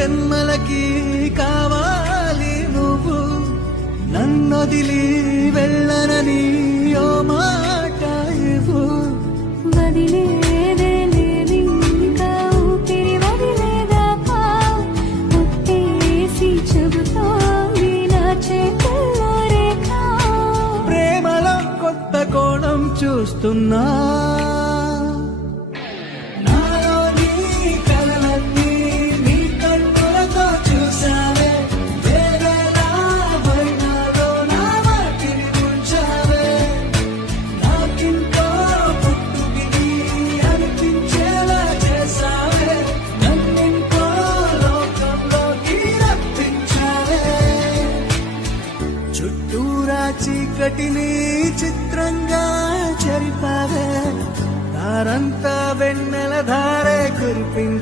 జన్మలకి కావాలి నువ్వు, నన్నొదిలి వెళ్ళనని ఓ మాట ఇవ్వు. వదిలేదే లేదింకా ఊపిరి వదిలేదాకా, ముట్టేసి చెబుతోంది నా చేతుల్లో రేఖ. ప్రేమలో కొత్త కోణం చూస్తున్నా, నాలో నీ కలలన్నీ నీ కన్నులతో చూసావే, వేరేలా వైనాలో నా వాటిని ఉంచావే. నాకింకో పుట్టుకిని అనిపించేలా చేసావే, నన్నింకో లోకంలోకి రప్పించావే. చుట్టూరా చీకటిని చిత్రంగా చెరిపావే, దారంతా వెన్నెల ధారే కురిపించ